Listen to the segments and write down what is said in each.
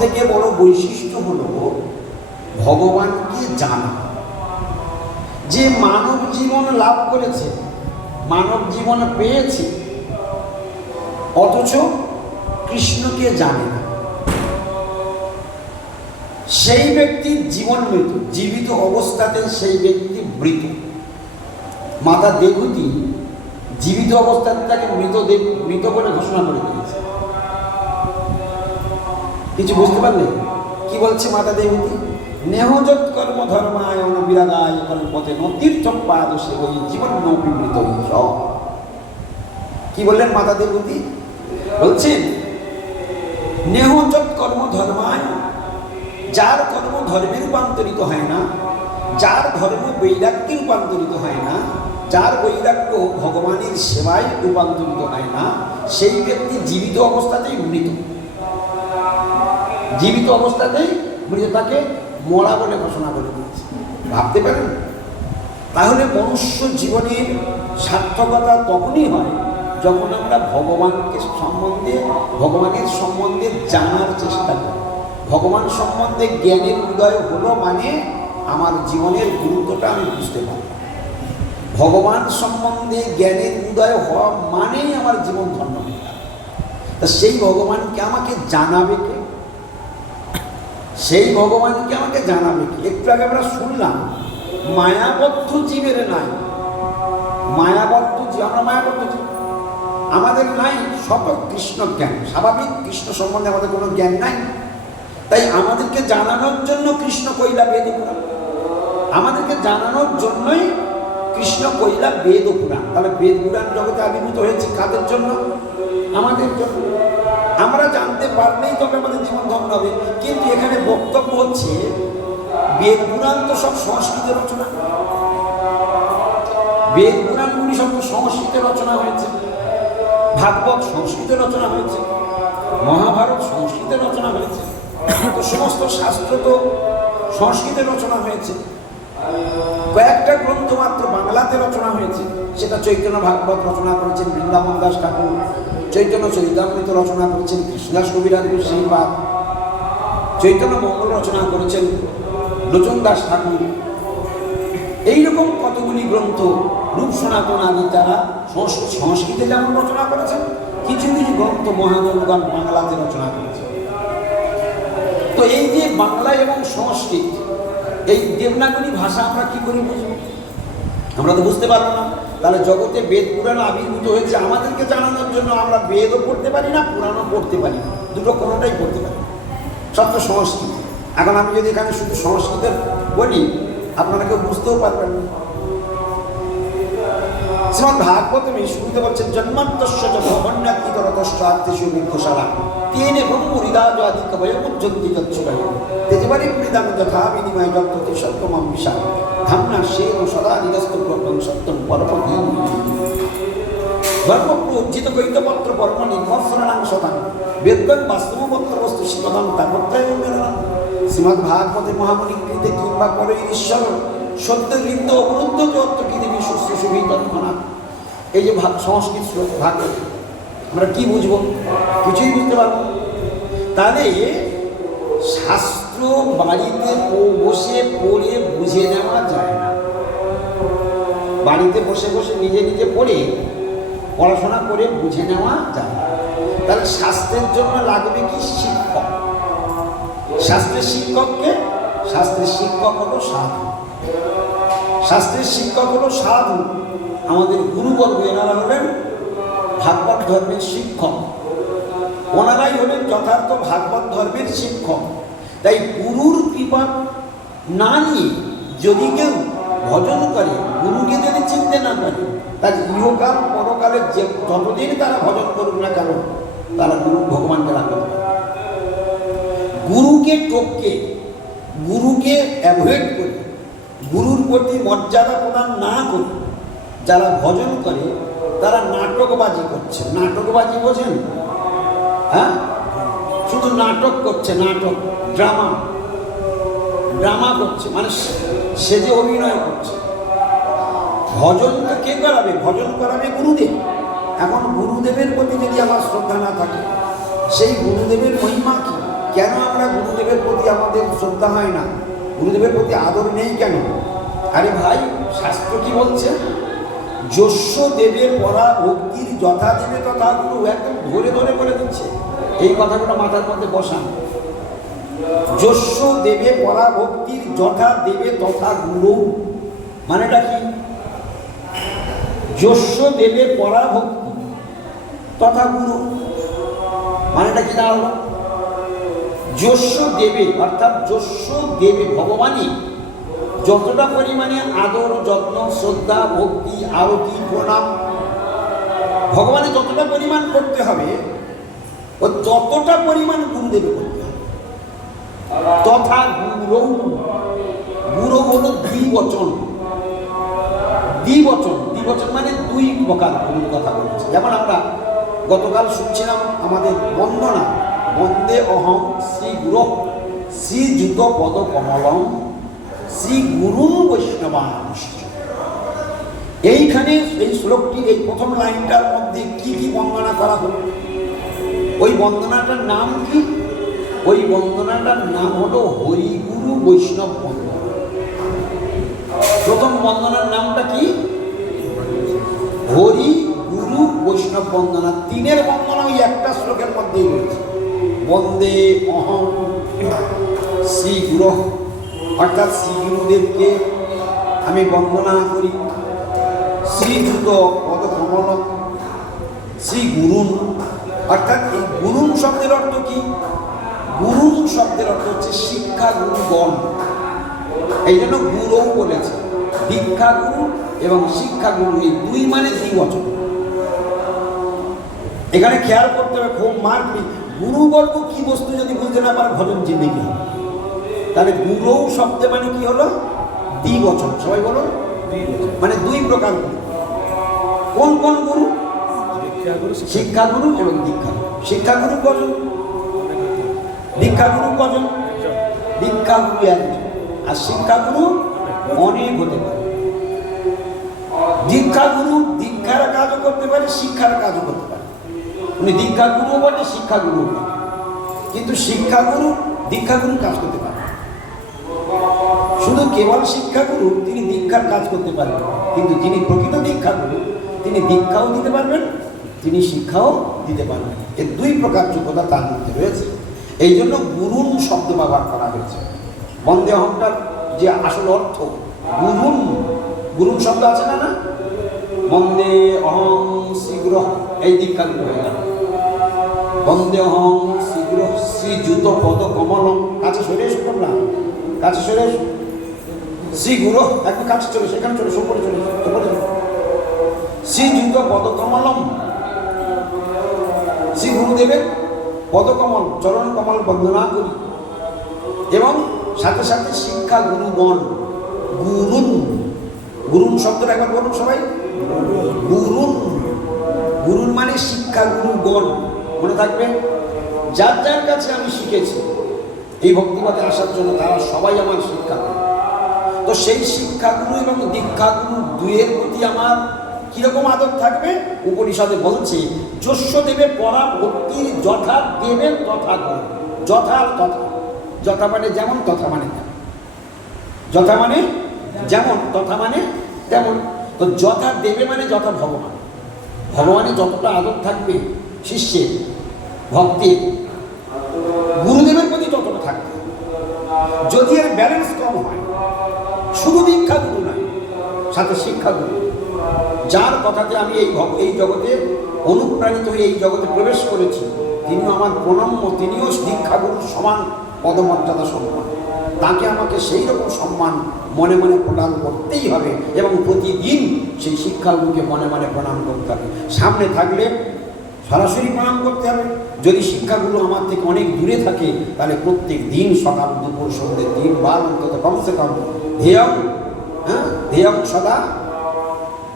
থেকে বড় বৈশিষ্ট্য হলো ভগবানকে জানা। যে মানব জীবন লাভ করেছে, মানব জীবন পেয়েছে, অথচ কৃষ্ণকে জানে না, সেই ব্যক্তির জীবন মৃত। জীবিত অবস্থাতে সেই ব্যক্তি মৃত। মাতা দেবতী জীবিত অবস্থাতে তাকে মৃত বলে ঘোষণা করে দিয়েছে। কিছু বুঝতে পারলেন কি বলছে মাতা দেবতী? নেহযৎ কর্ম ধর্মায় অনুবিরাগায় কল্পতে নতীর্থ পাদ সে ওই জীবন নৌপিমৃত। কি বললেন মাতা দেবতী? বলছেন নেহযৎ কর্ম ধর্মায়, যার কর্ম ধর্মে রূপান্তরিত হয় না, যার ধর্ম বৈরাগ্যে রূপান্তরিত হয় না, যার বৈরাগ্য ভগবানের সেবায় রূপান্তরিত হয় না, সেই ব্যক্তি জীবিত অবস্থাতেই মৃত। জীবিত অবস্থাতেই মৃত, তাকে মরা বলে ঘোষণা করে দিয়েছে। ভাবতে পারেন? তাহলে মনুষ্য জীবনের সার্থকতা তখনই হয় যখন আমরা ভগবানের সম্বন্ধে জানার চেষ্টা করি। ভগবান সম্বন্ধে জ্ঞানের উদয় হলো মানে আমার জীবনের গুরুত্বটা আমি বুঝতে পারি। ভগবান সম্বন্ধে জ্ঞানের উদয় হওয়া মানেই আমার জীবন ধন্য হয়ে গেল। তা সেই ভগবানকে আমাকে জানাবে কে? সেই ভগবানকে আমাকে জানাবে কে? একটু আগে আমরা শুনলাম মায়াবদ্ধ জীবের নাই। মায়াবদ্ধ জীব, আমরা মায়াবদ্ধ জীব, আমাদের নাই শত কৃষ্ণ জ্ঞান। স্বাভাবিক কৃষ্ণ সম্বন্ধে আমাদের কোনো জ্ঞান নাই। তাই আমাদেরকে জানানোর জন্য কৃষ্ণ কইলা বেদ পুরাণ, আমাদেরকে জানানোর জন্যই কৃষ্ণ কইলা বেদ পুরাণ। তাহলে বেদ পুরাণ জগতে আবির্ভূত হয়েছে কাদের জন্য? আমাদের জন্য। আমরা জানতে পারলেই তবে আমাদের জীবন ধন্য হবে। কিন্তু এখানে বক্তব্য হচ্ছে বেদ পুরাণ তো সব সংস্কৃতের রচনা। বেদ পুরাণগুলি সব সংস্কৃতে রচনা হয়েছে। ভাগবত সংস্কৃতে রচনা হয়েছে, মহাভারত সংস্কৃতে রচনা হয়েছে, তো সমস্ত শাস্ত্র তো সংস্কৃতে রচনা হয়েছে। কয়েকটা গ্রন্থ মাত্র বাংলাতে রচনা হয়েছে, সেটা চৈতন্য ভাগবত রচনা করেছেন বৃন্দাবন দাস ঠাকুর, চৈতন্য চরিতামৃত রচনা করেছেন কৃষ্ণদাস কবিরাজ গোস্বামীপাদ, চৈতন্য মঙ্গল রচনা করেছেন লোচন দাস ঠাকুর। এইরকম কতগুলি গ্রন্থ রূপ সনাতন আদি যারা সংস্কৃতে যেমন রচনা করেছেন, কিছু কিছু গ্রন্থ মহাজনগণ বাংলাতে রচনা করেছেন। তো এই যে বাংলা এবং সংস্কৃত, এই দেবনাগরী ভাষা আমরা কি করে বুঝবো? আমরা তো বুঝতে পারবো না। তাহলে জগতে বেদ পুরাণ আবির্ভূত হয়েছে আমাদেরকে জানানোর জন্য। আমরা বেদও পড়তে পারি না, পুরাণও পড়তে পারি না, দুটো কোনোটাই পড়তে পারি না, সব তো সংস্কৃত। এখন আমি যদি এখানে শুধু সংস্কৃতের বলি, আপনারা কেউ বুঝতেও পারবেন না। শ্রীমদ্ ভাগবতে শুরুতে বলছেন জন্মান্তস্য জন্মান্যাত্তিকরতশ্চাত্তিষু নির্ঘোষালা তেনে ব্রহ্মহৃদাজ আদি কবয় মুজ্জন্তি তচ্ছুবয় তেজবারি মৃদাং যথা বিনিময় যত্ততি সত্যমাম বিশাল ধাম্না শেন সদা নিরস্ত ব্রহ্মং সত্যম পরমতি ধর্মপ্রজ্জিত কৈতপত্র পরম নির্মৎসরণাং সদাং বেদবাং বাস্তবপত্র বস্তু শিবদাং তাপত্রায় মঙ্গলাং। শ্রীমদ্ ভাগবতে মহামণিকৃতে কিংবা পরে ঈশ্বর সত্য হৃদ্য অবরুদ্ধ তত্ত্ব কি দেবী শুশ্রূষবি তৎক্ষণাৎ। এই যে সংস্কৃত শ্লোক ভাগবত, আমরা কি বুঝবো? কিছুই বুঝতে পারবো। তাহলে শাস্ত্র বাড়িতে বসে পড়ে বুঝে নেওয়া যায় না। বাড়িতে বসে বসে নিজে নিজে পড়ে পড়াশোনা করে বুঝে নেওয়া যায় না। তাহলে শাস্ত্রের জন্য লাগবে কি? শিক্ষক। শাস্ত্রের শিক্ষককে? শাস্ত্রের শিক্ষক হলো সাধু। শাস্ত্রের শিক্ষক হলো সাধু। আমাদের গুরুবর্গ এনারা হলেন ভাগবত ধর্মের শিক্ষক। ওনারাই হলেন যথার্থ ভাগবত ধর্মের শিক্ষক। তাই গুরুর কৃপা না নিয়ে যদি কেউ ভজন করে, গুরুকে যদি চিনতে না পারে, তার ইহকাল পরকালের যে যতদিন তারা ভজন করুক না কেন, তারা গুরু ভগবানকে রাখতে পারে। গুরুকে টপকে, গুরুকে অ্যাভয়েড করে, গুরুর প্রতি মর্যাদা প্রদান না করে যারা ভজন করে, তারা নাটকবাজি করছে। নাটকবাজি বোঝেন? হ্যাঁ, শুধু নাটক করছে, নাটক, ড্রামা করছে, মানে সে যে অভিনয় করছে। ভজন তো কে করাবে? ভজন করাবে গুরুদেব। এখন গুরুদেবের প্রতি যদি আমার শ্রদ্ধা না থাকে, সেই গুরুদেবের মহিমা কি? কেন আমরা গুরুদেবের প্রতি আমাদের শ্রদ্ধা হয় না, গুরুদেবের প্রতি আদর নেই কেন? আরে ভাই, শাস্ত্র কি বলছে? যস্য দেবে পরা ভক্তির যথা দেবে তথা গুরু। একদম ধরে ধরে বলে দিচ্ছে, এই কথাগুলো মাথার মধ্যে বসান। যস্য দেবে পরা ভক্তির যথা দেবে তথা গুরু, মানেটা কি? যস্য দেবে পরা ভক্তি তথা গুরু, মানেটা কি দাঁড়ালো? যস্য দেবে অর্থাৎ যস্য দেবে, ভগবানই যতটা পরিমাণে আদর যত্ন শ্রদ্ধা ভক্তি আরতি প্রণাম ভগবানের যতটা পরিমাণ করতে হবে, ও ততটা পরিমাণ গুরুদেবে করতে হবে। তথা গুরু, গুরু হলো দ্বিবচন। দ্বিবচন, দ্বিবচন মানে দুই প্রকার গুরুর কথা বলছে। যেমন আমরা গতকাল শুনছিলাম আমাদের বন্দনা, বন্দে অহং শ্রী গুরু শ্রীযুত পদ কমলম শ্রী গুরুং বৈষ্ণবাংশ্চ। এইখানে এই শ্লোকটির এই প্রথম লাইনটার মধ্যে কি কি বন্দনা করা হলো? ওই বন্দনাটার নাম কি? ওই বন্দনাটার নাম হলো হরিগুরু বৈষ্ণব বন্দনা। প্রথম বন্দনার নামটা কি? হরি গুরু বৈষ্ণব বন্দনা। তিনের বন্দনা ওই একটা শ্লোকের মধ্যেই রয়েছে। বন্দে অহং শ্রী গুরু, অর্থাৎ শ্রী গুরুদেবকে আমি বন্দনা করি। শ্রীযুত পদ কমল শ্রী গুরুন, অর্থাৎ এই গুরুন শব্দের অর্থ কি? গুরুন শব্দের অর্থ হচ্ছে শিক্ষা গুরুগণ। এই জন্য গুরু বলেছে। দীক্ষা গুরু এবং শিক্ষা গুরু এই দুই মানে দ্বিবচন। এখানে খেয়াল করতে হবে, খুব মার্কলি, গুরুবর্গ কি বস্তু যদি বুঝতে না পারে ভজন জিন্দেগি হবে। তাহলে গুরু শব্দে মানে কি হলো? দ্বিবচন। সবাই বলো, মানে দুই প্রকার গুরু। কোন কোন গুরু? শিক্ষা গুরু এবং দীক্ষা গুরু। শিক্ষা গুরু কজন? দীক্ষা গুরু কজন? দীক্ষা গুরু একজন, আর শিক্ষা গুরু অনেক হতে পারে। দীক্ষা গুরু দীক্ষার কাজও করতে পারে, শিক্ষার কাজও করতে পারে। উনি দীক্ষা গুরু বটে, শিক্ষা গুরু বটে, কিন্তু শিক্ষা গুরু দীক্ষা গুরু কাজ করতে পারে। শুধু কেবল শিক্ষাগুরু তিনি দীক্ষার কাজ করতে পারবেন, কিন্তু যিনি প্রকৃত দীক্ষাগুরু তিনি দীক্ষাও দিতে পারবেন, তিনি শিক্ষাও দিতে পারবেন। এর দুই প্রকার যোগ্যতা তার মধ্যে রয়েছে। এই জন্য গুরুন শব্দ ব্যবহার করা হয়েছে। বন্দে অহংটার যে আসল অর্থ গুরুন, গুরুন শব্দ আছে না, না? বন্দে অহং শীঘ্র, এই দীক্ষাগুরু হয়ে গেল। বন্দে অহং শীঘ্র শ্রীযুত পদ কমলম, কাছে সরে এসো তোমরা, কাছে সরে এসো। শ্রী গুরু একটু কাছে চলে, সেখানে চলে, সপরে চলে, সপরে চলে। শ্রীযুত পদ কমলম, শ্রী গুরুদেবের পদকমল চরণ কমল বন্দনা করি। এবং সাথে সাথে শিক্ষা গুরুগণ, গুরুন, গুরুন শব্দটা একবার বলুন সবাই। গুরুন, গুরুন মানে শিক্ষা গুরুগণ। মনে থাকবে, যার যার কাছে আমি শিখেছি এই ভক্তিপথে আসার জন্য, তারা সবাই আমার শিক্ষা। তো সেই শিক্ষাগুরু এবং দীক্ষাগুরু দুয়ের প্রতি আমার কিরকম আদর থাকবে? উপনিষদে বলছে যস্য দেবে পরা ভক্তির যথা দেবে তথা গুরু। যথা তথা, যথা মানে যেমন, তথা মানে তেমন। যথা মানে যেমন, তথা মানে তেমন। তো যথা দেবে মানে যথা ভগবান, ভগবানের যতটা আদর থাকবে শিষ্যের ভক্তির, গুরুদেবের প্রতি ততটা থাকবে। যদি এর ব্যালেন্স কম হয়, শুধু দীক্ষা গুরু নয়, সাথে শিক্ষা গুরু, যার কথাতে আমি এই জগতে অনুপ্রাণিত হয়ে এই জগতে প্রবেশ করেছি, তিনিও আমার প্রণম্য, তিনিও দীক্ষাগুরুর সমান পদমর্যাদা সম্মান। তাকে আমাকে সেই রকম সম্মান মনে মনে প্রদান করতেই হবে এবং প্রতিদিন সেই শিক্ষাগুরুকে মনে মনে প্রণাম করতে হবে। সামনে থাকলে সরাসরি প্রণাম করতে হবে। যদি শিক্ষাগুলো আমার থেকে অনেক দূরে থাকে, তাহলে প্রত্যেক দিন সকাল দুপুর সন্ধ্যে 3 বার অন্তত কমসে কম ধ্যেয়ং, ধ্যেয়ং সদা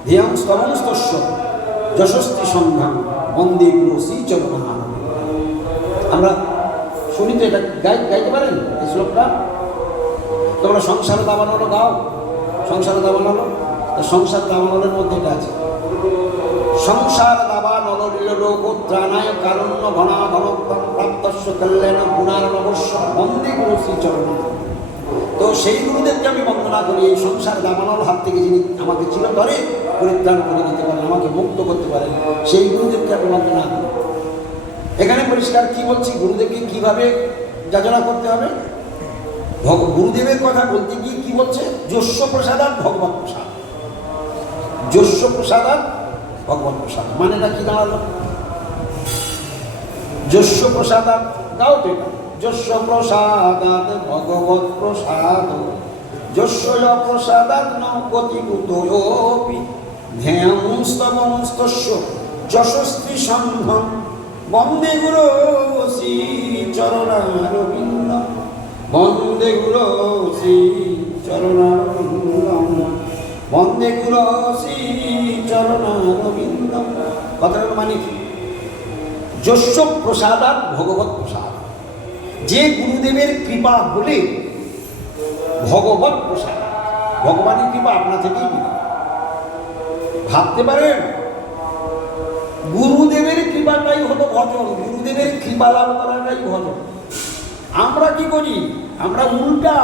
ধ্যেয়ং স্তবংস্তস্য যশস্তি সন্ধান বন্দে গুরু শ্রীচরণ। আমরা শুনি তো, এটা গাইতে পারেন এই শ্লোকটা? তোমরা সংসার দাবানলো গাও, সংসার দাবানলো। সংসার দাবানলের মধ্যে এটা আছে, সংসার দাবা নল লোক ত্রাণায় কারণ্য ঘনা ঘনত্তম প্রাপ্ত মনুষ্য কল্যাণ গুণার অবশ্য বন্দে গুরু শ্রীচরণ। তো সেই গুরুদেবকে আমি বন্দনা করি, এই সংসার দাবানোর হাত থেকে যিনি আমাকে চিরতরে পরিত্রাণ করে দিতে পারেন, আমাকে মুক্ত করতে পারেন, সেই গুরুদেবকে আমি বন্দনা করি। এখানে পরিষ্কার কি বলছি, গুরুদেবকে কিভাবে যাচনা করতে হবে। গুরুদেবের কথা বলতে গিয়ে কি বলছে, যস্য প্রসাদাৎ ভগবৎ প্রসাদ। যস্য প্রসাদাৎ ভগবৎ প্রসাদ মানেটা কি দাঁড়ালো? যস্য প্রসাদাৎ, দাও তো এটা, যস্য প্রসাদাৎ ভগবৎ প্রসাদ, যস্য প্রসাদাৎ ন গতিকুতোপি ধ্যানস্তবংস্তস্য যশস্বী সম্ভম বন্দে গুরু শ্রী চরণারবিন্দ। বন্দে গুরু শ্রী চরণারবিন্দ, বন্দে গুরু শ্রী চরণারবিন্দ। কথার মানে কি? যস্য প্রসাদাৎ ভগবৎ প্রসাদ, যে গুরুদেবের কৃপা হলে ভগবৎ প্রসাদ, ভগবানের কৃপা আপনা থেকেই মিলে। ভাবতে পারেন গুরুদেবের কৃপাটাই হলো ভজন, গুরুদেবের কৃপা লাভ করাটাই ভজন। আমরা কি করি? আমরা উল্টা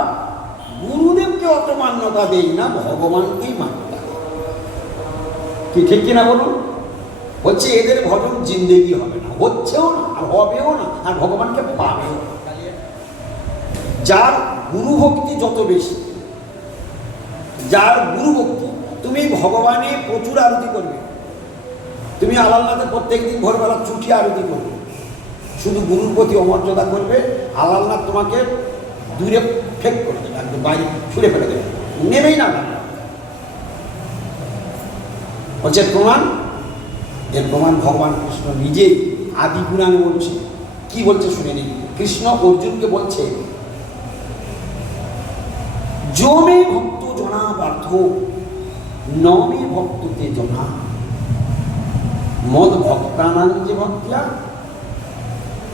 গুরুদেবকে অত মান্যতা দেই না, ভগবানকেই মান্যতা দেই। কি ঠিক কিনা বলুন? হচ্ছে এদের ভজন জিন্দেগি হবে না, হচ্ছেও না, আর হবেও না, আর ভগবানকে পাবেও না। যার গুরু ভক্তি যত বেশি, যার গুরু ভক্তি, তুমি ভগবানের প্রচুর আরতি করবে, তুমি আলালনাথে প্রত্যেকদিন ভোরবেলা চুটি আরতি করবে, শুধু গুরুর প্রতি অমর্যাদা করবে, আলালনাথ তোমাকে দূরে ফেক করে দেবে, একদম বাইরে ছুঁড়ে ফেলে দেবে, নেবেই না। হচ্ছে প্রমাণ, এর প্রমাণ ভগবান কৃষ্ণ নিজে আদি পুরাণে বলছে। কি বলছে শুনে নিন। কৃষ্ণ অর্জুনকে বলছে, जो मे भक्तो जना पार्थो न मे भक्तते जना मद भक्तानां जे भक्त्या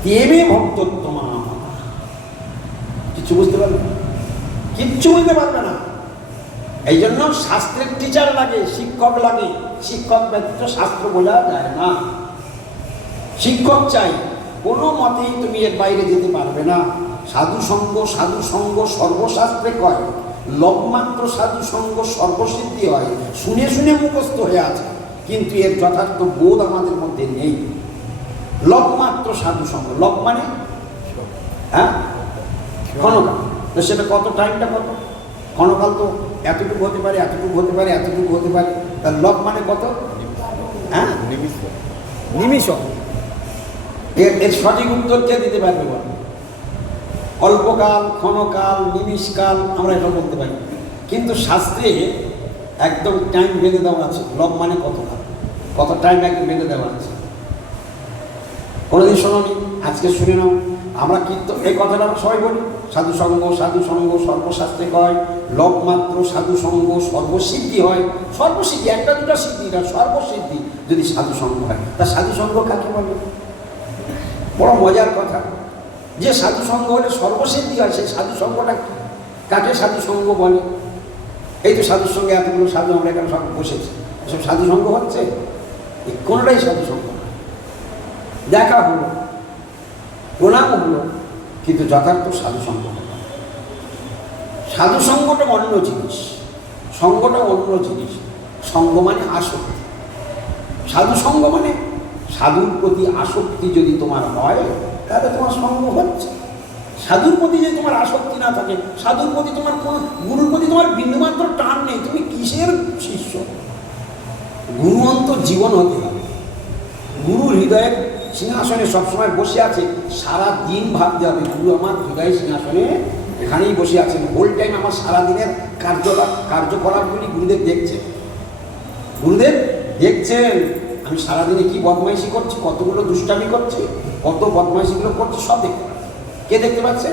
ते मे भक्तोत्तमा। কিছু বুঝতে পারবে? কিচ্ছু বুঝতে পারবে না। এই জন্য শাস্ত্রের টিচার লাগে, শিক্ষক লাগে। শিক্ষক ব্যতীত শাস্ত্র বোঝা যায় না। শিক্ষক চাই, কোনো মতেই তুমি এর বাইরে যেতে পারবে না। সাধু সঙ্গ সর্বশাস্ত্রে কয়, লবমাত্র সাধু সঙ্গ সর্বসিদ্ধি হয়। শুনে শুনে মুখস্থ হয়ে আছে, কিন্তু এর যথার্থ বোধ আমাদের মধ্যে নেই। লবমাত্র সাধু সঙ্গ, লব মানে হ্যাঁ ক্ষণকাল, তো সেটা কত, টাইমটা কত? ক্ষণকাল তো এতটুকু হতে পারে, এতটুকু হতে পারে, এতটুকু হতে পারে। তার লব মানে কত? হ্যাঁ নিমিষ। এর সঠিক উত্তর কে দিতে পারবে বল? অল্পকাল, ক্ষণকাল, নিমিষকাল, আমরা এটা বলতে পারি, কিন্তু শাস্ত্রে একদম টাইম বেঁধে দেওয়া আছে। লব মানে কতকাল, কত টাইম একদম বেঁধে দেওয়া আছে। কোনোদিন শোনোনি? আজকে শুনে নাও। আমরা কীর্তন এই কথাটা আমরা সবাই বলি, সাধু সঙ্গ সর্বশাস্ত্রে কয়, লবমাত্র সাধু সঙ্গ সর্বসিদ্ধি হয়। সর্বসিদ্ধি, একটা দুটা সিদ্ধি না, সর্বসিদ্ধি যদি সাধু সঙ্গ হয়। তা সাধু সঙ্গ কাকে বলে? বড় মজার কথা, যে সাধু সঙ্গ হলে সর্বসিদ্ধি হয়, সেই সাধু সঙ্গটা কাকে সাধু সঙ্গ বলে? এই তো সাধুর সঙ্গে এতগুলো সাধু আমরা এখানে সব বসেছি, এসব সাধু সঙ্গ হচ্ছে? এই কোনোটাই সাধু সঙ্গ না। দেখা হলো, প্রণাম হলো, কিন্তু যথার্থ সাধু সঙ্গ। সাধু সঙ্গটা অন্য জিনিস, সঙ্গটা অন্য জিনিস। সঙ্গ মানে আসক্তি। সাধু সঙ্গ মানে সাধুর প্রতি আসক্তি যদি তোমার হয়, তাহলে তোমার সঙ্গ হচ্ছে। সাধুর প্রতি যদি তোমার আসক্তি না থাকে, সাধুর প্রতি তোমার কোনো, গুরুর প্রতি তোমার বিন্দুমাত্র টান নেই, তুমি কিসের শিষ্য? গুরু অন্তর জীবন হতে হবে। গুরু হৃদয়ের সিংহাসনে সবসময় বসে আছে, সারা দিন ভাবতে হবে গুরু আমার হৃদয় সিংহাসনে এখানেই বসে আছেন। হোল টাইম আমার সারাদিনের কার্যকলাপগুলি গুরুদেব দেখছেন। গুরুদেব দেখছেন আমি সারাদিনে কি বদমাইশি করছি, কতগুলো দুষ্টামি করছি, কত বদমাইশিগুলো করছি, সব দেখতে পাচ্ছে। কে দেখতে পাচ্ছে?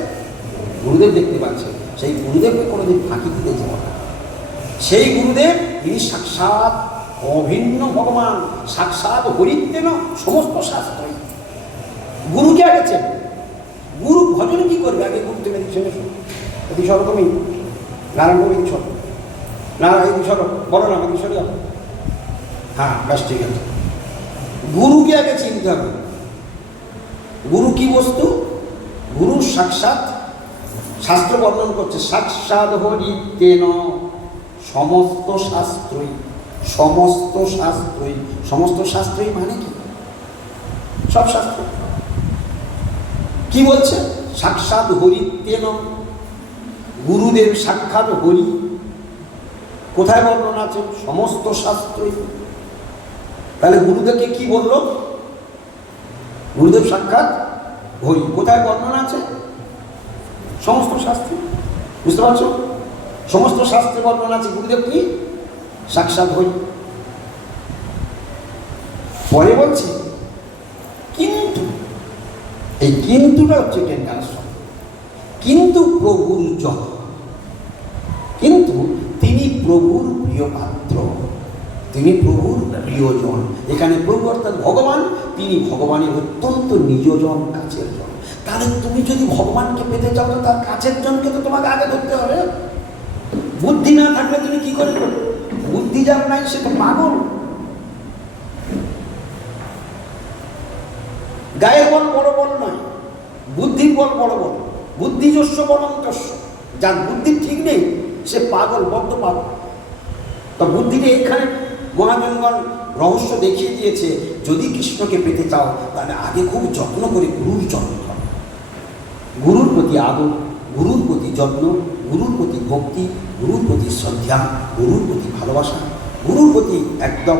গুরুদেব দেখতে পাচ্ছে। সেই গুরুদেবকে কোনোদিন ফাঁকি দিতে যাব না। সেই গুরুদেব তিনি সাক্ষাৎ অভিন্ন ভগবান, সাক্ষাৎ হরিত্বেন সমস্ত শাস্ত্রই। গুরুকে আগেছেন। গুরু ভজন কি করবে? আগে গুরু তুমি এদিকে শুনে এদিকে সরো, তুমি নারায়ণ এদিকে সরো, নারায়ণ এদিকে সরো, বলো না এদিকে সরে যাবো। হ্যাঁ ব্যাস ঠিক আছে। গুরুকে আগে চিনতে হবে। গুরু কি বস্তু? গুরু সাক্ষাৎ, শাস্ত্র বর্ণন করছে সাক্ষাৎ হরিতেন সমস্ত শাস্ত্রই, সমস্ত শাস্ত্রই, সমস্ত শাস্ত্রই মানে কি? সব শাস্ত্র। কি বলছে? সাক্ষাৎ হরিতেন, গুরুদেব সাক্ষাৎ হরি। কোথায় বর্ণন আছে? সমস্ত শাস্ত্রই। তাহলে গুরুদেবকে কি বলল? গুরুদেব সাক্ষাৎ হরি। কোথায় বর্ণনা আছে? সমস্ত শাস্ত্রে। বুঝতে পারছো? সমস্ত শাস্ত্রে বর্ণনা আছে গুরুদেব কি? সাক্ষাৎ হরি। পরে বলছে কিন্তু, এই কিন্তুটা হচ্ছে টেন্ডার শব্দ। কিন্তু প্রভুর জন, কিন্তু তিনি প্রভুর প্রিয় পাত্র, তিনি প্রভুর প্রিয়জন। এখানে প্রভু অর্থাৎ ভগবান, তিনি ভগবানের অত্যন্ত নিজজন, কাছের জন। তাহলে তুমি যদি ভগবানকে পেতে চাও তো তার কাছের জনকে তো তোমাকে আগে ধরতে হবে। বুদ্ধি না থাকলে তুমি কি করে করবে? বুদ্ধি যার নাই সে তো পাগল। গায়ের বল বড় বল নয়, বুদ্ধির বল বড় বল। বুদ্ধিযস্য বলন্তস্য, যার বুদ্ধি ঠিক নেই সে পাগল, বদ্ধ পাগল। তো বুদ্ধিটা এখানে মহাজনগণ রহস্য দেখিয়ে দিয়েছে। যদি কৃষ্ণকে পেতে চাও তাহলে আগে খুব যত্ন করে গুরুর যত্ন করো। গুরুর প্রতি আদর, গুরুর প্রতি যত্ন, গুরুর প্রতি ভক্তি, গুরুর প্রতি শ্রদ্ধা, গুরুর প্রতি ভালোবাসা, গুরুর প্রতি একদম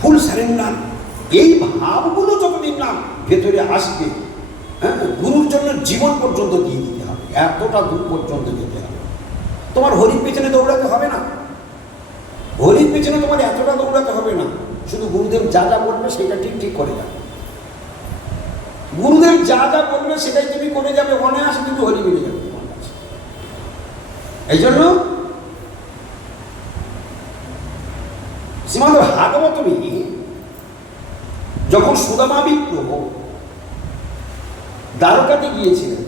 ফুল সারেন্ডার। এই ভাবগুলো যতদিন না ভেতরে আসবে, হ্যাঁ, গুরুর জন্য জীবন পর্যন্ত দিয়ে দিতে হবে, এতটা দূর পর্যন্ত যেতে হবে। তোমার হরির পেছনে দৌড়াতে হবে না, হরির পেছনে তোমার এতটা দৌড়াতে হবে না। শুধু গুরুদেব যা যা বলবে সেটা ঠিক ঠিক করে যাবে। গুরুদেব যা যা বলবে সেটাই তুমি করে যাবে, অনায়াসে কিন্তু হরি মিলে যাবে। এই জন্য শ্রীমদ্ ভাগবতমে যখন সুদামা বিপ্র দ্বারকাতে গিয়েছিলেন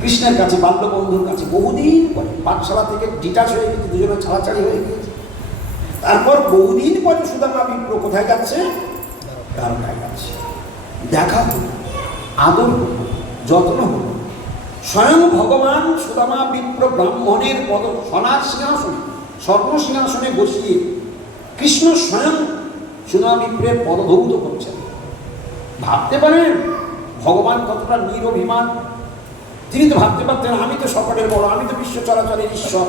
কৃষ্ণের কাছে, বাল্যবন্ধুর কাছে, বহুদিন পরে, পাঠশালা থেকে ডিটাচ হয়ে গেছে, দুজনে ছাড়াছাড়ি হয়ে গিয়েছে। তারপর বহুদিন পরে সুদামা বিপ্র কোথায় যাচ্ছে? দ্বারকায় যাচ্ছে। দেখা হলো, আদর হলো, যত্ন হলো। স্বয়ং ভগবান সুদামা বিপ্র ব্রাহ্মণের পদ সোনার সিংহাসনে, স্বর্ণ সিংহাসনে বসিয়ে কৃষ্ণ স্বয়ং সুদামা বিপ্রের পদধৌত করছেন। ভাবতে পারেন ভগবান কতটা নিরভিমান। তিনি তো ভাবতে পারতেন আমি তো সকলের বড়, আমি তো বিশ্ব চরাচরের ঈশ্বর,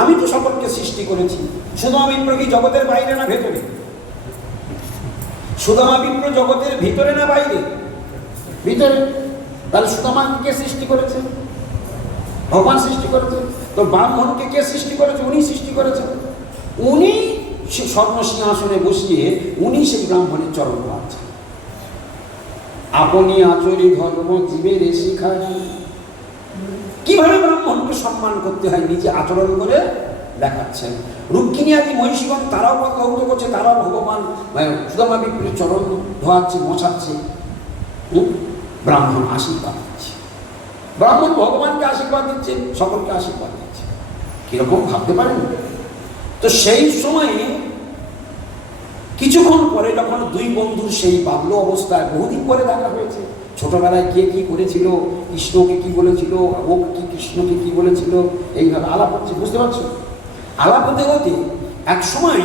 আমি তো সকলকে সৃষ্টি করেছি। সুদামা বিপ্র কি জগতের বাইরে না ভেতরে? সুদামা বিপ্র জগতের ভিতরে না বাইরে? ভিতরে। তাহলে সুদামাকে কে সৃষ্টি করেছে? ভগবান সৃষ্টি করেছে। তো ব্রাহ্মণকে কে সৃষ্টি করেছে? উনি সৃষ্টি করেছেন। উনি স্বর্ণ সিংহাসনে বসিয়ে উনি সেই ব্রাহ্মণের চরণ পাচ্ছেন। আপনি আচরি ধর্ম জীবের শিখায়। কিভাবে ব্রাহ্মণকে সম্মান করতে হয় নিজে আচরণ করে দেখাচ্ছেন। রুক্মিণী আদি মহিষীগণ তারাও পদধৌত করছে, তারাও ভগবান সুদামা বিপ্রের চরণ ধোয়াচ্ছে, মোছাচ্ছে। ব্রাহ্মণ আশীর্বাদ দিচ্ছে, ব্রাহ্মণ ভগবানকে আশীর্বাদ দিচ্ছে, সকলকে আশীর্বাদ দিচ্ছে। কিরকম ভাবতে পারেন? তো সেই সময়ে কিছুক্ষণ পরে যখন দুই বন্ধুর সেই বাল্য অবস্থায় বহুদিন পরে দেখা হয়েছে, ছোটবেলায় কে কি করেছিল, কৃষ্ণকে কি বলেছিল, ও কি কৃষ্ণকে কি বলেছিল, এইভাবে আলাপ হচ্ছে। বুঝতে পারছো? আলাপ হতে হতে এক সময়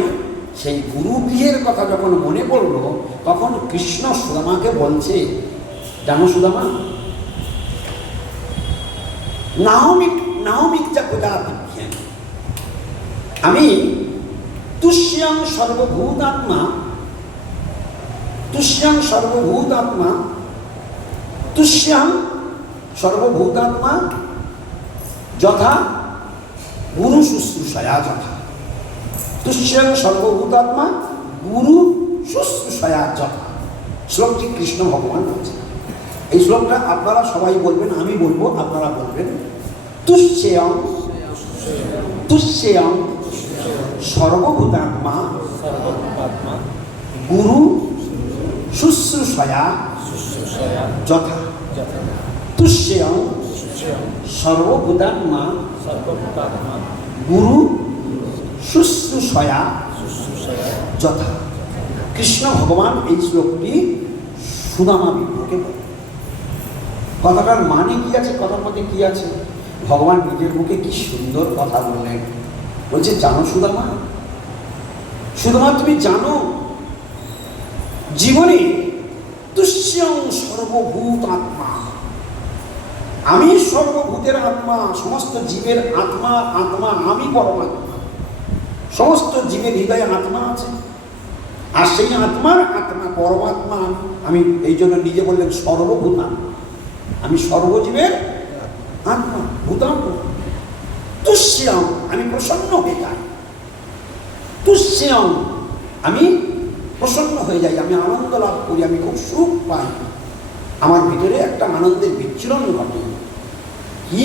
সেই গুরুগৃহের কথা যখন মনে পড়লো, তখন কৃষ্ণ সুদামাকে বলছে, জানো সুদামা, নাহমিক যা প্রজাতিজ্ঞান, আমি তুষ্যাং সর্বভূতাত্মা, তুষ্যাং সর্বভূতাত্মা, তুষ্যাং সর্বভূতাত্মা যথা গুরু শুশ্রূষয়া যথা। তুষ্যাং সর্বভূতাত্মা গুরু শুশ্রূষয়া যথা। শ্লোকটি কৃষ্ণ ভগবান বলছেন। এই শ্লোকটা আপনারা সবাই বলবেন, আমি বলবো, আপনারা বলবেন। তুষ্যেয়ং, তুষ্যেয়ং সর্বভূতাত্মা গুরু শুশ্রূষয়া যথা। তুষ্যেয়ং সর্বভূতাত্মা গুরু শুশ্রূষয়া যথা। কৃষ্ণ ভগবান এই শ্লোকটি সুদামা বিপ্রকে বলেন। কথাটার মানে কি আছে, কথার মধ্যে কি আছে? ভগবান নিজের মুখে কি সুন্দর কথা বললেন। বলছে, জানো সুদামা, সুদামা তুমি জানো জীবনে তুষ্যং সর্বভূত আত্মা, আমি সর্বভূতের আত্মা, সমস্ত জীবের আত্মা, আত্মা আমি পরমাত্মা। সমস্ত জীবের হৃদয়ে আত্মা আছে, আর সেই আত্মার আত্মা পরমাত্মা আমি। এই জন্য নিজে বললেন সর্বভূত আত্মা, আমি সর্বজীবের আত্মা, ভূতাত্মা। তুষ্যং আমি প্রসন্ন হয়ে যাই, তুষ্যং আমি প্রসন্ন হয়ে যাই, আমি আনন্দ লাভ করি, আমি খুব সুখ পাই, আমার ভিতরে একটা আনন্দের বিচ্ছুরণ ঘটে। কি?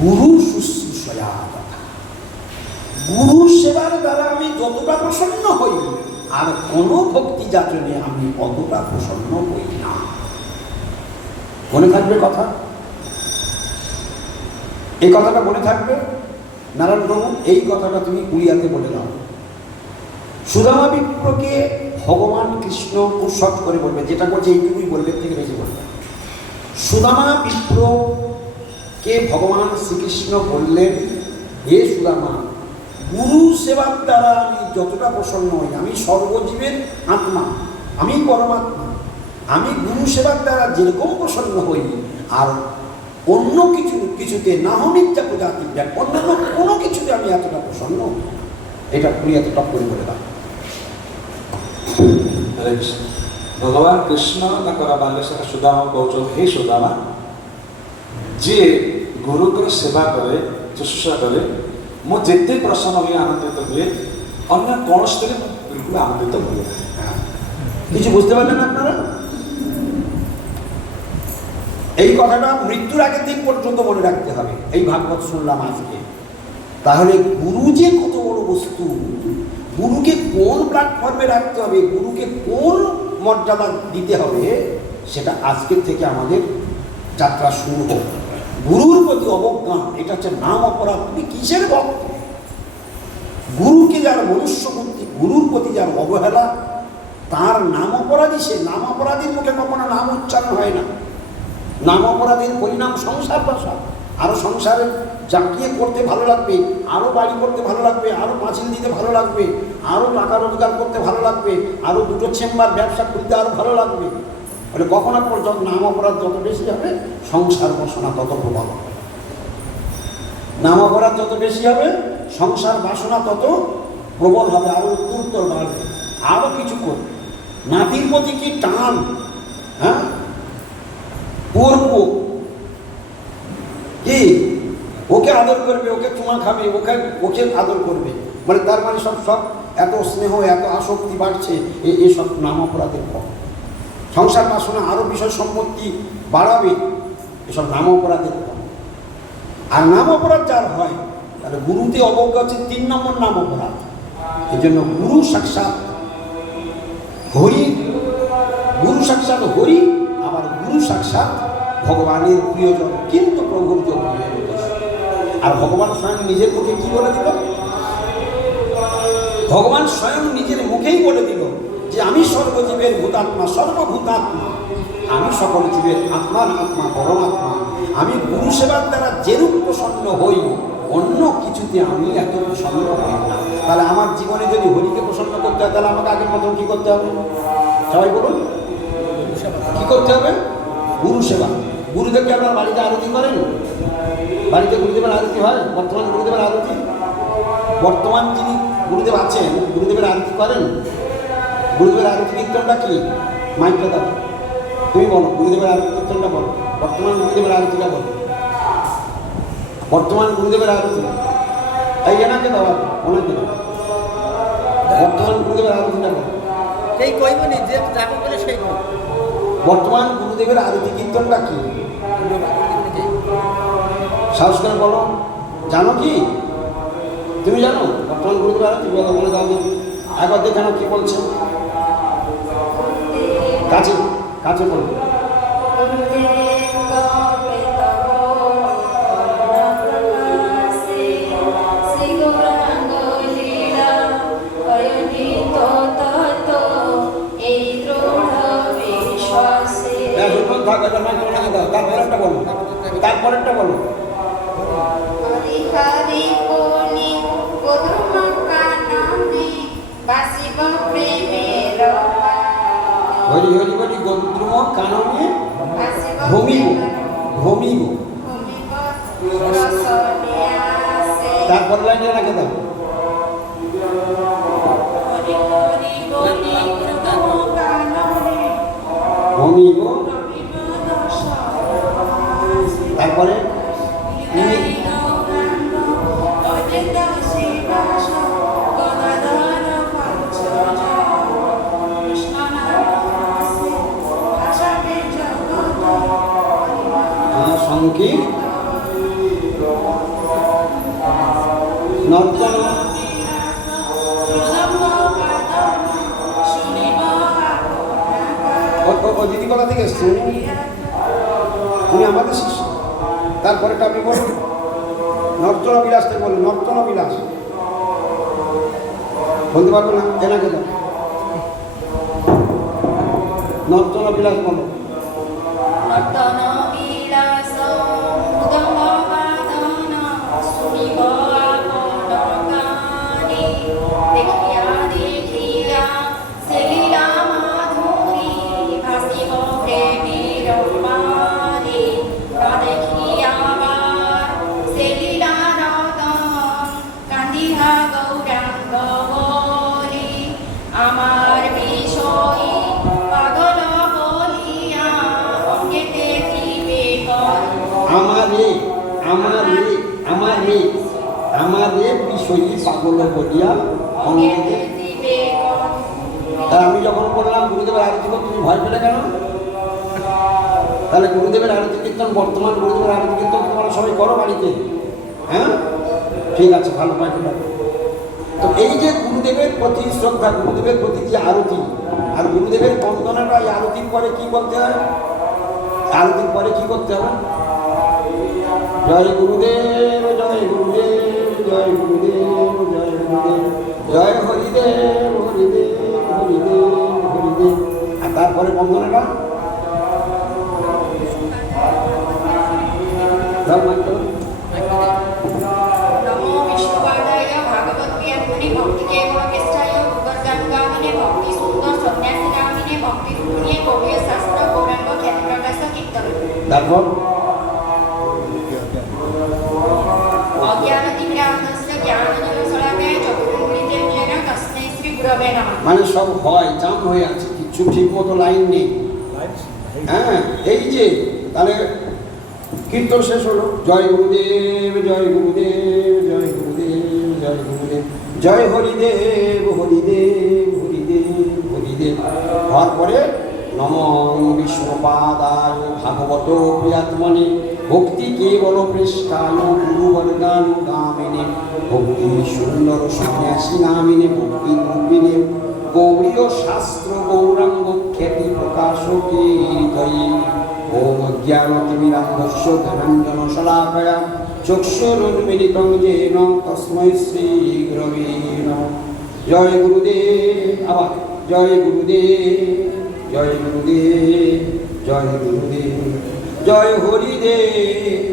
গুরু শুশ্রূষয়া, গুরু সেবার দ্বারা আমি যতটা প্রসন্ন হই, আর কোনো ভক্তি যাচনে আমি অতটা প্রসন্ন হই না। মনে থাকবে কথা, এই কথাটা মনে থাকবে। নারায়ণ প্রভু এই কথাটা তুমি উড়িয়াতে বলে দাও। সুদামা বিপ্রকে ভগবান কৃষ্ণ উৎসব করে বলবে, যেটা বলছে এইটুকুই বলবে, থেকে বেশি বলবে। সুদামা বিপ্রকে ভগবান শ্রীকৃষ্ণ বললেন, হে সুদামা, গুরু সেবার দ্বারা আমি যতটা প্রসন্ন হই, আমি সর্বজীবের আত্মা, আমি পরমাত্মা, আমি গুরু সেবার দ্বারা যেরকম প্রসন্ন হই, আর অন্য কিছুতে না হমিত্যা প্রজাতি, অন্যান্য কোনো কিছুতে আমি এতটা প্রসন্ন হই। এটা পুরিয়াতে টপ করে বলে দাও। ভগবান কৃষ্ণ ତାଙ୍କର ବାଲ୍ୟସଖା ସୁଦାମା କହୁଛନ୍ତି, ହେ ସୁଦାମା, ଯିଏ ଗୁରୁଙ୍କର ସେବା କରେ, ଶୁଶ୍ରୂଷା କରେ, ମୁଁ ଯେତେ ପ୍ରସନ୍ନ ହୁଏ, ଆନନ୍ଦିତ ହୁଏ, ଅନ୍ୟ କୌଣସିରେ ମୁଁ ବିଲକୁଲ ଆନନ୍ଦିତ ହୁଏ। কিছু বুঝতে পারলেন আপনারা? এই কথাটা মৃত্যুর আগের দিন পর্যন্ত মনে রাখতে হবে। এই ভাগবত শুনলাম আজকে। তাহলে গুরু যে কত বড় বস্তু, গুরুকে কোন প্ল্যাটফর্মে রাখতে হবে, গুরুকে কোন মর্যাদা দিতে হবে, সেটা আজকের থেকে আমাদের যাত্রা শুরু হোক। গুরুর প্রতি অবজ্ঞা, এটা হচ্ছে নাম অপরাধ। তুমি কিসের ভক্ত? গুরুকে যার মনুষ্য বুদ্ধি, গুরুর প্রতি যার অবহেলা, তার নাম অপরাধী। সে নাম অপরাধীর মুখে কখনো নাম উচ্চারণ হয় না। নাম অপরাধীর পরিণাম সংসার বাসা। আরো সংসারে জাঁকিয়ে করতে ভালো লাগবে, আরো বাড়ি করতে ভালো লাগবে, আরো পাঁচিল দিতে ভালো লাগবে, আরো টাকা রোজগার করতে ভালো লাগবে, আরো দুটো চেম্বার ব্যবসা খুলতে আরো ভালো লাগবে। মানে কখনো পর্যন্ত নাম অপরাধ যত বেশি হবে, সংসার বাসনা তত প্রবল হবে। নাম অপরাধ যত বেশি হবে, সংসার বাসনা তত প্রবল হবে, আরো উত্তর বাড়বে, আরো কিছু করবে। নাতির প্রতি কি টান, হ্যাঁ, পূর্ব কি ওকে আদর করবে, ওকে চুমা খাবে, ওকে আদর করবে, মানে তার মানে সব এত স্নেহ, এত আসক্তি বাড়ছে, এসব নাম অপরাধের ফল। সংসার বাসনা আরো বিষয় সম্পত্তি বাড়াবে, এসব নাম অপরাধের ফল। আর নাম অপরাধ যার হয়, তাহলে গুরুতে অবজ্ঞা হচ্ছে 3 নম্বর নাম অপরাধ। এই জন্য গুরু সাক্ষাৎ হরি, গুরু সাক্ষাৎ হরি, আবার গুরু সাক্ষাৎ ভগবানের প্রিয়জন, কিন্তু প্রভুর যোগ। আর ভগবান স্বয়ং নিজের মুখে কি বলে দিল? ভগবান স্বয়ং নিজের মুখেই বলে দিল যে আমি সর্বজীবের ভূতাত্মা, সর্বভূতাত্মা, আমি সকল জীবের আত্মার আত্মা, পরমাত্মা। আমি গুরু সেবার দ্বারা যেরূপ প্রসন্ন হই, অন্য কিছুতে আমি এত প্রসন্ন হই না। তাহলে আমার জীবনে যদি হরিকে প্রসন্ন করতে হয়, তাহলে আমাকে আগের মতন কি করতে হবে? সবাই বলুন, কি করতে হবে? গুরু সেবা। গুরুদেবকে আপনার বাড়িতে আরতি করেন? বাড়িতে গুরুদেবের আরতি হয়? বর্তমান গুরুদেবের আরতি, বর্তমান যিনি গুরুদেব আছেন, গুরুদেবের আরতি করেন? গুরুদেবের আরতি কীর্তনটা কি? মাইকটা দাও, তুমি বলো, গুরুদেবের আরতি কীর্তনটা বলো, বর্তমান গুরুদেবের আরতিটা বলো। বর্তমান গুরুদেবের আরতি এই এনাকে দেওয়া, ওনাকে দেওয়া, বর্তমান গুরুদেবের আরতিটা বলো। সেই কইব নি যে যাবে বলে সেই কইব। বর্তমান গুরুদেবের আরতি কীর্তনটা কি? সাহস করে বলো, জানো কি? তুমি জানো বর্তমান গুরুদেবের আরতি? বলো, বলে দাও একবার দেখে নাও কি বলছে। কাছে কাছে বলো। থাকবে তারপরেরটা বলো। হরি হরি বলি গোধূম কাননে বাসিব প্রেমের হরি হরি বলি গন্দ্রুম কাননে বাসিব ভূমিব ভূমিব। ভূমিব রসনে আসে। তারপর লাইনে রাখে দাও। হরি হরি বলি গোধূম কাননে ভূমিব। ভূমিব রসনে আসে। তারপরে হরি গৌরাঙ্গ অজিত শিবাস গদাধর পঞ্চজ কৃষ্ণ নামে ভাষাবে জগৎ সংকীর্ণ নর্তন। ও দিদিকলা থেকে এসছে, উনি আমাদের শিষ্য। তারপরেটা আপনি বলুন, নর্তন বিলাস থেকে বলুন, নর্তন বিলাস বলতে পারবো না, এনাকে দাও। নর্তন বিলাস বলো। নর্তন বিলাস মৃদঙ্গ বাদন শুনিব আপন কানে দেখিয়া দেখিয়া শ্রীলীলা মাধুরী ভাসিব প্রেমের বাণী না দেখিয়া আবার শ্রীলীলা রতন কান্দিহা গৌরাঙ্গ বলি আমার বিষয়ে পাগল বলিয়া অঙ্গেতে দিবে কর আমারে আমারে আমারে আমারে বিষয়ী পাগল বলিয়া অঙ্গেতে অঙ্গেতে। দিবে কর তা আমি যখন বললাম গুরুদেবের আরতি করতে তুমি ভয় পেলে কেন? তাহলে গুরুদেবের আরতি কীর্তন, বর্তমান গুরুদেবের আরতি কীর্তন তোমরা সবাই করো বাড়িতে? হ্যাঁ, ঠিক আছে, ভালো পাইতে পারো। তো এই যে গুরুদেবের প্রতি শ্রদ্ধা, গুরুদেবের প্রতি যে আরতি আর গুরুদেবের বন্দনাটা, এই আরতির পরে কি বলতে হয়? আরতির পরে কি করতে হবে? জয় গুরুদেব, জয় গুরুদেব, জয় গুরুদেব, জয় গুরুদেব, জয় হরিদেব, হরিদেব, হরিদেব, হরিদেব। আর তারপরে বন্দনাটা দাও, মাইক দাও। নমো বিষ্ণুপাদায় ভাগবতপ্রিয়াত্মনে ভক্তিকেবলকেষ্টায় ভূগর্গাঙ্গামনে ভক্তি সুন্দর সন্ন্যাসী নামিনে ভক্তি রূপিণী গৌরীয় শাস্ত্র গৌরাঙ্গ খ্যাতিপ্রকাশ কীর্তন তারপর অজ্ঞানতিমিরান্ধস্য জ্ঞানঞ্জনশলাকায় চক্ষুর্মীলিতেন যেন তস্मै শ্রী গুরবে নমঃ। মানে সব হয়, জাম হয়ে আছে, কিচ্ছু ঠিক মতো লাইন নেই। হ্যাঁ, এই যে তাহলে কীর্তন শেষ হলো, জয় গুরুদেব, জয় গুরুদেব, জয় গুরুদেব, জয় গুরুদেব, জয় হরিদেব, হরিদেব, হরিদেব, হরিদেব। হওয়ার পরে নম বিষ্ণুপাদায় ভাগবত প্রিয়াত্মনে ভক্তি কেবল পৃষ্ঠায় গুরুবর্গানুগামিনে ভক্তি সুন্দর সন্ন্যাসী নামিনে ভক্তি রূপিণে গৌরীয় শাস্ত্র গৌরাঙ্গ খ্যাতি প্রকাশকে জয়ী ওম জ্ঞানতিমিরান্ধস্য ধনঞ্জন শলাকয়া চক্ষুরুন্মিলিতং যেন তস্मै শ্রী গুরবে নমঃ। জয় গুরুদেব, আবার জয় গুরুদেব, জয় গুরুদেব, জয় গুরুদেব, জয় হরিদেব,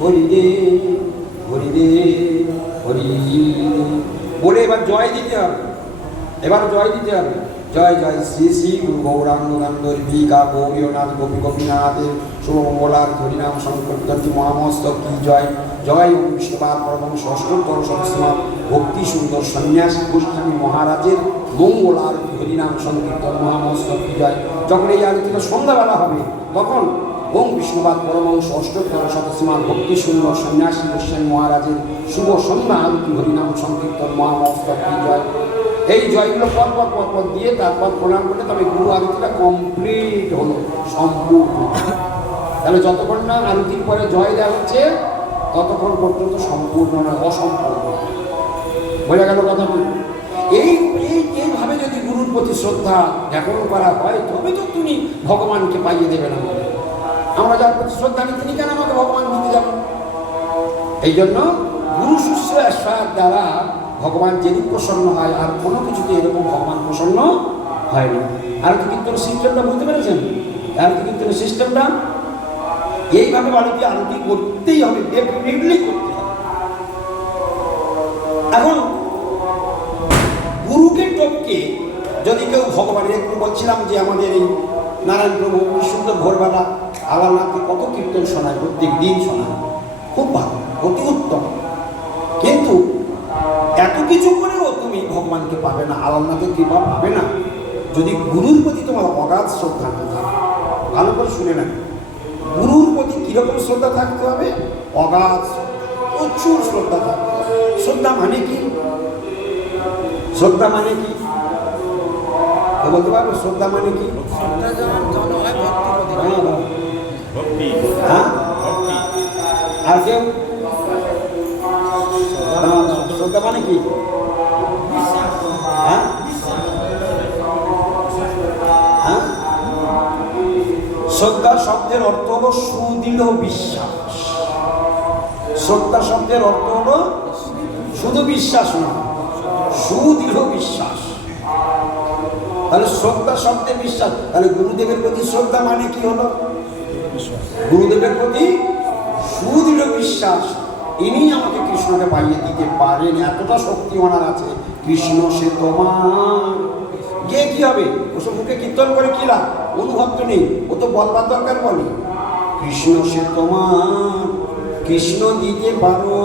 হরিদেব, হরিদেব, হরিদেব বলে এবার জয় দিতে হবে। এবার জয় দিতে হবে। জয় জয় শ্রী শ্রী গুরু গৌরাঙ্গ গান্ধর্বিকা গৌরীনাথ গোপী গোপীনাথের শুভমঙ্গলার হরিনাম সংকীর্তনটি মহামস্তক কি জয়। জয় ওম বিষ্ণুপাদ পরমহংস অষ্টোত্তর সহস্রনাম ভক্তি সুন্দর সন্ন্যাসী গোস্বামী মহারাজের মঙ্গলার হরিনাম সংকীর্তন মহামস্তক কি জয়। যখন এই আরতিটা সন্ধ্যাবেলা হবে তখন ওম বিষ্ণুপাদ পরমহংস অষ্টোত্তর শতসীমান ভক্তি সুন্দর সন্ন্যাসী গোস্বামী মহারাজের শুভ সন্ধ্যা আরতি হরিনাম সংকীর্তন মহামস্তক কি জয়। এই জয়গুলো পর দিয়ে তারপর প্রণাম করলে তবে গুরু আরতিটা কমপ্লিট হলো, সম্পূর্ণ। তাহলে যতক্ষণ না আরতির পরে জয় দেওয়া হচ্ছে ততক্ষণ পর্যন্ত সম্পূর্ণ নয়, অসম্পূর্ণ। বোঝা গেল কথা? এইভাবে যদি গুরুর প্রতি শ্রদ্ধা জ্ঞাপন করা হয় তবে তো তুমি ভগবানকে পাইয়ে দেবেন আমাদের। আমরা যার প্রতি শ্রদ্ধা নিই তিনি কেন আমাকে ভগবান দিতে যাবেন? এই জন্য গুরু শুশ্রূষার দ্বারা ভগবান যেদিন প্রসন্ন হয় আর কোনো কিছুতে এরকম ভগবান প্রসন্ন হয় না। আরতি কীর্তনের সিস্টেমটা বুঝতে পেরেছেন? আরতি কীর্তনের সিস্টেমটা এইভাবে বাড়িতে আরতি করতেই হবে, ডেফিনেটলি করতে হবে। এখন গুরুকে টপকে যদি কেউ ভগবানের, একটু বলছিলাম যে আমাদের এই নারায়ণ প্রভু কি সুন্দর ভোরবেলা আলালনাথকে কত কীর্তন শোনায়, প্রত্যেক দিন শোনায়, খুব ভালো, অতি উত্তম। কিন্তু এত কিছু করেও তুমি ভগবানকে পাবে না, আলালনাথের কৃপা পাবে না যদি গুরুর প্রতি তোমার অগাধ শ্রদ্ধা না থাকে। ভালো করে শুনে না, গুরুর প্রতি কিরকম শ্রদ্ধা থাকতে হবে? অগাধ শ্রদ্ধা, প্রচুর শ্রদ্ধা থাকতে হবে। শ্রদ্ধা মানে কি? শ্রদ্ধা মানে কি বলতে পারবো? শ্রদ্ধা মানে কি? শ্রদ্ধা যেমন জন হয় ভক্তির অধিকারী। হ্যাঁ, আর কেউ? শ্রদ্ধা মানে কি? হ্যাঁ, হ্যাঁ, শ্রদ্ধা শব্দের অর্থ হলো সুদৃঢ় বিশ্বাস। শ্রদ্ধা শব্দের অর্থ হলো শুধু বিশ্বাস না, সুদৃঢ় বিশ্বাস। তাহলে শ্রদ্ধা শব্দে বিশ্বাস, তাহলে গুরুদেবের প্রতি শ্রদ্ধা মানে কি হলো? গুরুদেবের প্রতি সুদৃঢ় বিশ্বাস। ইনি আমাকে কৃষ্ণকে পাইয়ে দিতে পারেন, এতটা শক্তি ওনার আছে। কৃষ্ণ সে তোমার, গিয়ে কি হবে? ওসব মুখে কীর্তন করে কি লাভ? অনুভব তো নেই, ও তো বলবার দরকার বলে। কৃষ্ণ সে তোমার, কৃষ্ণ দিতে পারো,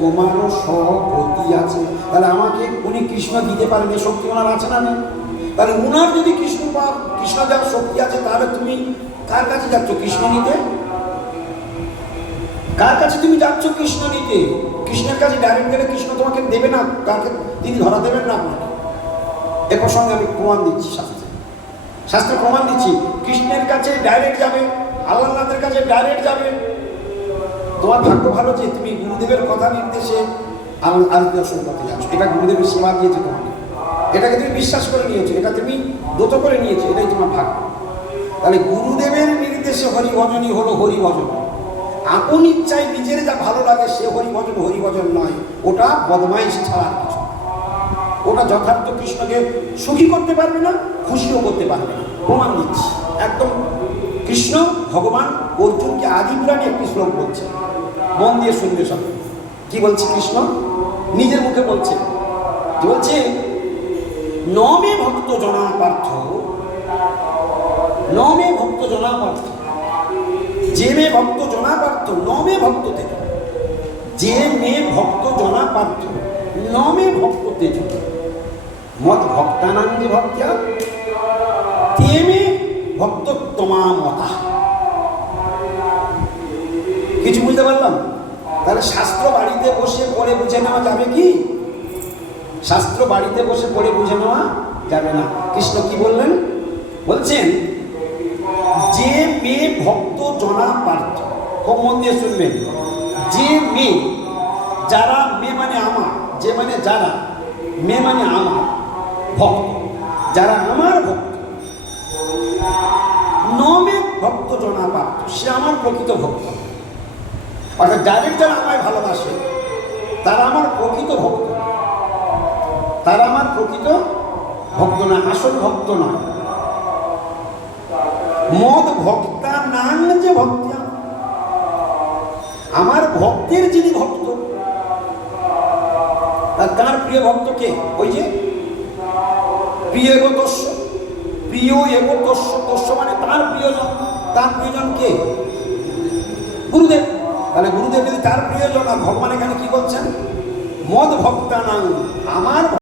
তোমারও সহগতি আছে। তাহলে আমাকে উনি কৃষ্ণ দিতে পারেন, এই শক্তি ওনার আছে না? নেই? তাহলে উনার যদি কৃষ্ণ দেওয়ার শক্তি আছে, তাহলে তুমি কার কাছে যাচ্ছ কৃষ্ণ নিতে? কার কাছে তুমি যাচ্ছ কৃষ্ণ নিতে? কৃষ্ণের কাছে ডাইরেক্ট গেলে কৃষ্ণ তোমাকে দেবে না, কাকে তিনি ধরা দেবেন না আপনাকে। এ প্রসঙ্গে আমি প্রমাণ দিচ্ছি, শাস্ত্রে প্রমাণ দিচ্ছি। কৃষ্ণের কাছে ডাইরেক্ট যাবে, আল্লাহনাথের কাছে ডাইরেক্ট যাবে। তোমার ভাগ্য ভালো যে তুমি গুরুদেবের কথা নির্দেশে আরতি দর্শন করতে যাচ্ছ। এটা গুরুদেবের সেবা দিয়েছে তোমাকে, এটাকে তুমি বিশ্বাস করে নিয়েছো, এটা তুমি দত করে নিয়েছো, এটাই তোমার ভাগ্য। তাহলে গুরুদেবের নির্দেশে হরিভজনই হলো হরিভজন। আপন ইচ্ছায় নিজের যা ভালো লাগে সে হরিভজন নয়, ওটা বদমাইশ ছাড়া কিছু। ওটা যথার্থ কৃষ্ণকে সুখী করতে পারবে না, খুশিও করতে পারবে না। প্রমাণ দিচ্ছি একদম। কৃষ্ণ ভগবান অর্জুনকে আদি পুরাণে একটি শ্লোক বলছে, মন দিয়ে শুনবে সব। কি বলছে কৃষ্ণ? নিজের মুখে বলছে, বলছে নমে ভক্ত জনা পার্থ, নমে ভক্ত জনা পার্থ, যে মে ভক্ত জনা পার্থ, নমে ভক্ত তেজ, যে মে ভক্ত জনা পার্থ, নমে ভক্ত তেজ, মত ভক্তানান্দি ভক্তিয়া তেমে ভক্ত তোমা মতা। কিছু বুঝতে পারলাম? তাহলে শাস্ত্র বাড়িতে বসে পড়ে বুঝে নেওয়া যাবে কি? শাস্ত্র বাড়িতে বসে পড়ে বুঝে নেওয়া যাবে না। কৃষ্ণ কি বললেন? বলছেন যে মেয়ে ভক্ত জনা পার্থ, খুব মন দিয়ে শুনবেন। যে মেয়ে, যারা, মেয়ে মানে আমার, যে মানে যারা, মেয়ে মানে আমার ভক্ত, যারা আমার ভক্ত, নমে ভক্ত জনা পার্থ, সে আমার প্রকৃত ভক্ত। অর্থাৎ ডাইরেক্ট যারা আমায় ভালোবাসে তারা আমার প্রকৃত ভক্ত, তারা আমার প্রকৃত ভক্ত না, আসল ভক্ত নয়। মদ ভক্তা নান যে ভক্তিয়া, আমার ভক্তের যিনি ভক্ত, তার প্রিয় ভক্ত কে? ওই যে প্রিয় এব তস্য, প্রিয় এব তস্য, তস্য মানে তার প্রিয়জন। তার প্রিয়জন কে? গুরুদেব। তাহলে গুরুদেব যদি তার প্রিয়জন, আর ভগবান এখানে কি বলছেন? মদ ভক্তা নাং, আমার